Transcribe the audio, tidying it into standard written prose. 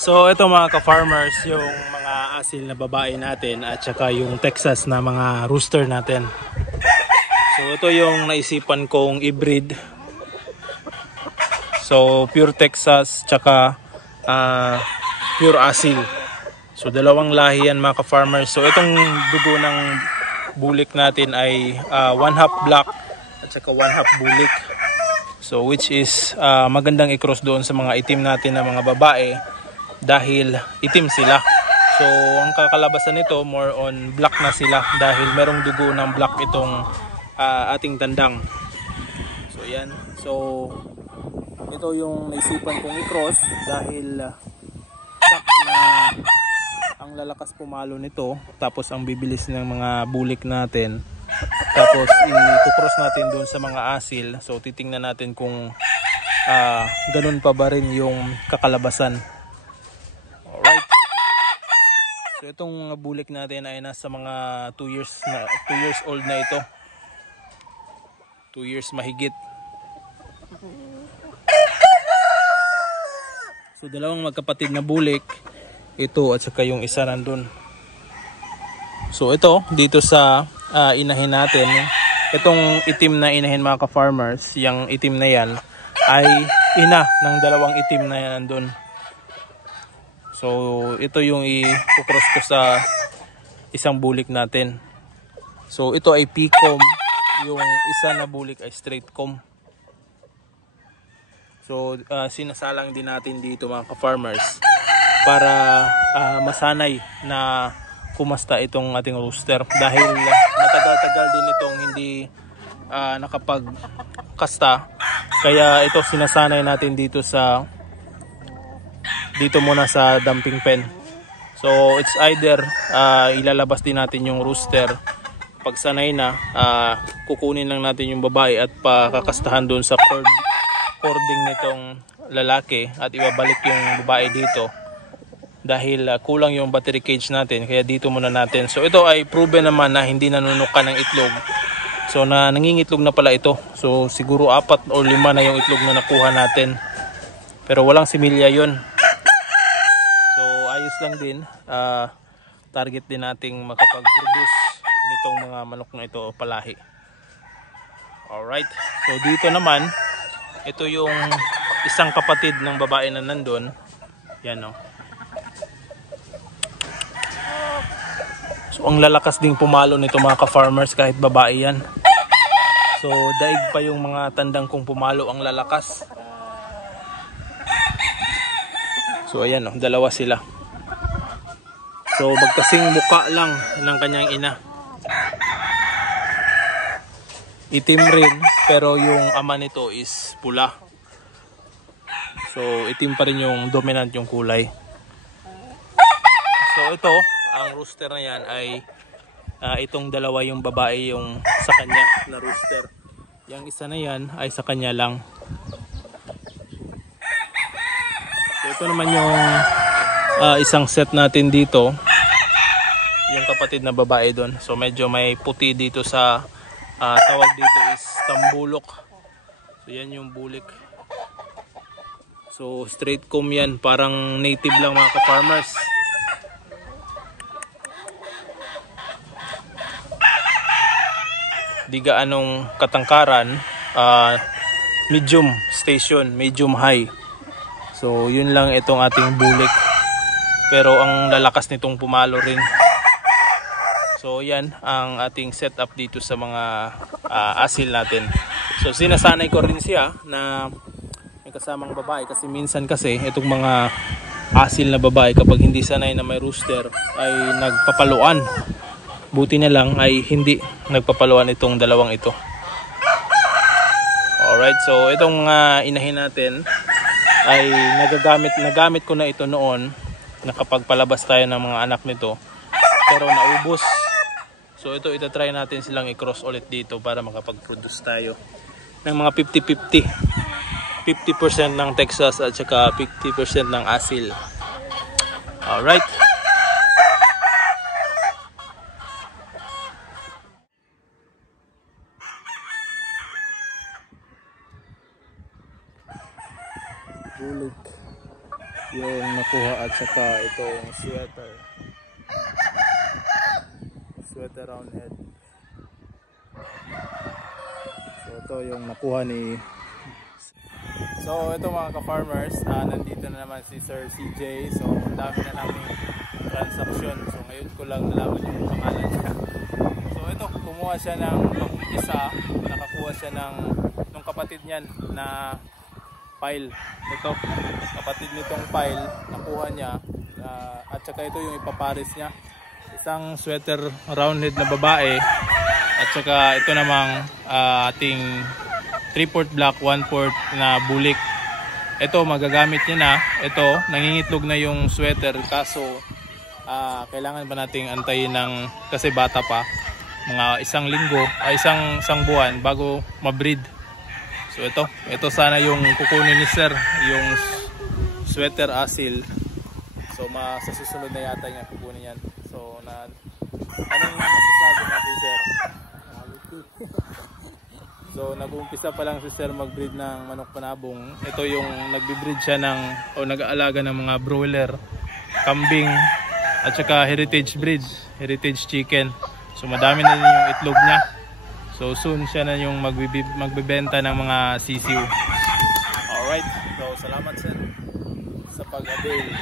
So ito mga ka-farmers, yung mga asil na babae natin at saka yung Texas na mga rooster natin. So ito yung naisipan kong i-breed. So pure Texas tsaka pure asil. So dalawang lahi yan mga ka-farmers. So itong dugo ng bulik natin ay 1/2 black at saka 1/2 bulik. So which is magandang i-cross doon sa mga itim natin na mga babae. Dahil itim sila. So ang kakalabasan nito more on black na sila dahil merong dugo ng black itong ating tandang. So yan. So ito yung naisipan kong i-cross dahil sak na ang lalakas pumalo nito tapos ang bibilis ng mga bulik natin. Tapos i-cross natin doon sa mga asil. So titingnan natin kung ganun pa ba rin yung kakalabasan. Alright. So itong mga bulik natin ay nasa mga 2 years old na ito. 2 years mahigit. So dalawang magkapatid na bulik. Ito at saka yung isa nandun. So ito dito sa inahin natin. Itong itim na inahin mga ka-farmers. Yung itim na yan ay ina ng dalawang itim na yan nandun. So ito yung i-cross ko sa isang bulik natin. So ito ay P-comb, yung isa na bulik ay straight comb. So sinasalang din natin dito mga ka-farmers para masanay na kumasta itong ating rooster dahil matagal-tagal din itong hindi nakapagkasta. Kaya ito sinasanay natin dito muna sa dumping pen. So it's either ilalabas din natin yung rooster. Pag sanay na, kukunin lang natin yung babae at pakakastahan doon sa cording nitong lalaki at ibabalik yung babae dito. Dahil kulang yung battery cage natin, kaya dito muna natin. So ito ay proven naman na hindi nanunuka ng itlog. So nangingitlog na pala ito. So siguro 4 o 5 na yung itlog na nakuha natin. Pero walang similya yun. Ayos lang din, target din nating makapag-produce nitong mga manok na ito o palahi. Alright, so dito naman ito yung isang kapatid ng babae na nandun. Yan o. So ang lalakas ding pumalo nito mga ka-farmers kahit babae yan. So daig pa yung mga tandang kong pumalo ang lalakas. So ayan oh, dalawa sila. So magkasing muka lang ng kanyang ina. Itim rin pero yung ama nito is pula. So itim pa rin yung dominant yung kulay. So ito, ang rooster na yan ay itong dalawa yung babae yung sa kanya na rooster. Yung isa na yan ay sa kanya lang. So ito naman yung isang set natin dito. Yung kapatid na babae doon. So medyo may puti dito sa tawag dito is tambulok. So yan yung bulik. So straight comb yan. Parang native lang mga ka-farmers. Di gaanong katangkaran, medium station, medium high. So yun lang itong ating bulik. Pero ang lalakas nitong pumalo rin. So yan ang ating setup dito sa mga asil natin. So sinasanay ko rin siya na may kasamang babae kasi minsan kasi itong mga asil na babae kapag hindi sanay na may rooster ay nagpapaluan. Buti na lang ay hindi nagpapaluan itong dalawang ito. Alright, so itong inahin natin ay nagamit ko na ito noon na kapag palabas tayo ng mga anak nito. Pero naubos. So ito itatry natin silang i-cross ulit dito para makapag-produce tayo ng mga 50-50. 50% ng Texas at saka 50% ng asil. Alright. Bulik yung nakuha at saka itong sweater round head. So ito yung nakuha ni. So ito mga ka-farmers, nandito na naman si Sir CJ. So ang dami na namin transaction. So ngayon ko lang nalaman yung pangalan niya. So ito, kumuha siya ng isa, nakakuha siya ng kapatid niyan na pile. Ito, kapatid nitong pile, nakuha niya at saka ito yung ipapares niya. Isang sweater roundhead na babae at saka ito namang ating 3/4 black, 1/4 na bulik. Ito magagamit niya na. Ito, nangingitlog na yung sweater kaso kailangan pa nating antayin ng kasi bata pa. Mga isang linggo, isang buwan bago ma-breed. So ito sana yung kukunin ni Sir, yung sweater asil. So sa susunod na yata niya kukunin yan. So anong masasabi natin Sir? So nag-uumpisa pa lang si Sir mag-breed ng manok panabong. Ito yung nagbe-breed siya nag-aalaga ng mga broiler, kambing at saka heritage heritage chicken. So madami na din yung itlog niya. So soon siya na yung magbebenta ng mga sisiw. Alright, so salamat Sir sa pag-avail.